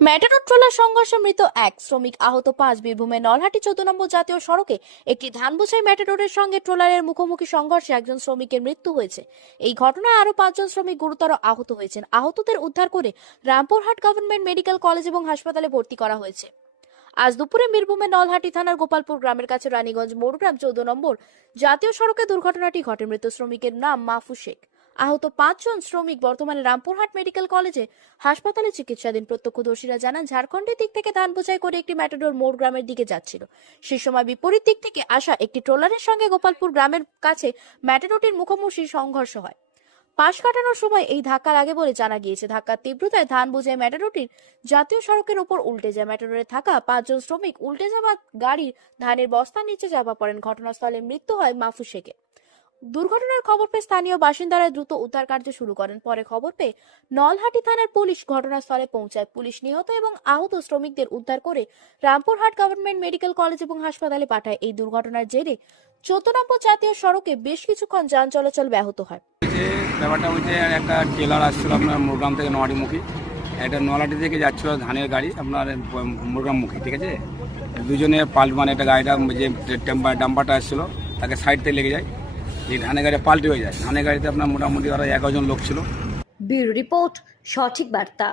Matador trawler সংঘর্ষে মৃত এক শ্রমিক, আহত 5। বীরভূমের নলহাটি 14 নম্বর জাতীয় সড়কে একটি ধান বোঝাই ম্যাটাডোরের সঙ্গে ট্রলারের মুখোমুখি সংঘর্ষে একজন শ্রমিকের মৃত্যু হয়েছে। এই ঘটনায় আরো 5জন শ্রমিক গুরুতর আহত হয়েছেন। আহতদের উদ্ধার করে রামপুরহাট গভর্নমেন্ট মেডিকেল কলেজ এবং হাসপাতালে ভর্তি করা হয়েছে। আজ দুপুরে বীরভূমের নলহাটি থানার গোপালপুর গ্রামের কাছে রানীগঞ্জ মোড়গ্রাম 14 নম্বর জাতীয় সড়কে দুর্ঘটনাটি ঘটে। মৃত শ্রমিকের নাম মাহফুজ শেখ। আহত 5জন শ্রমিক বর্তমানে রামপুরহাট মেডিকেল কলেজে হাসপাতালে চিকিৎসাধীন। প্রত্যক্ষদর্শীরা জানান, ঝাড়খণ্ডের দিক থেকে ধান বোঝাই করে একটি ম্যাটাডোর মোড় গ্রামের দিকে যাচ্ছিল। সেই সময় বিপরীত দিক থেকে আসা একটি ট্রলারের সঙ্গে গোপালপুর গ্রামের কাছে ম্যাটাডোরটির মুখোমুখি সংঘর্ষ হয়। পাশ কাটানোর সময় এই ধাক্কা লাগে বলে জানা গিয়েছে। ধাক্কার তীব্রতায় ধান বোঝাই ম্যাটাডোরটির জাতীয় সড়কের উপর উল্টে যায়। ম্যাটাডোরে থাকা 5জন শ্রমিক উল্টে যাওয়া গাড়ির ধানের বস্তার নিচে চাপা পড়েন। ঘটনাস্থলে মৃত্যু হয় মাহফুজ শেখের। দুর্ঘটনার খবর পেয়ে স্থানীয় বাসিন্দারা দ্রুত উদ্ধার কার্য শুরু করেন। পরে খবর পেয়ে নলহাটি থানার পুলিশ ঘটনাস্থলে পৌঁছায়। পুলিশ নিহত এবং আহত শ্রমিকদের উদ্ধার করে রামপুরহাট গভর্নমেন্ট মেডিকেল কলেজ এবং হাসপাতালে পাঠায়। এই দুর্ঘটনার জেরে 14 নম্বর জাতীয় সড়কে বেশ কিছুক্ষণ যান চলাচল ব্যাহত হয়। ব্যাপারটা হচ্ছে একটা ট্রেলার আসছিল আপনার মুরগ্রাম থেকে নলহাটিমুখী, একটা নলহাটি থেকে যাচ্ছিল ধানের গাড়ি আপনার মুরগ্রামমুখী, ঠিক আছে। দুজনে মানে একটা গাড়িটা যে ডাম্পারটা আসছিল তাকে সাইড থেকে লেগে যায়, এই ধানের গাড়ি পাল্টে হয়ে যায়। ধানের গাড়িতে আপনার মোটামুটি ওরা 11জন লোক ছিল। ব্যুরো রিপোর্ট, সঠিক বার্তা।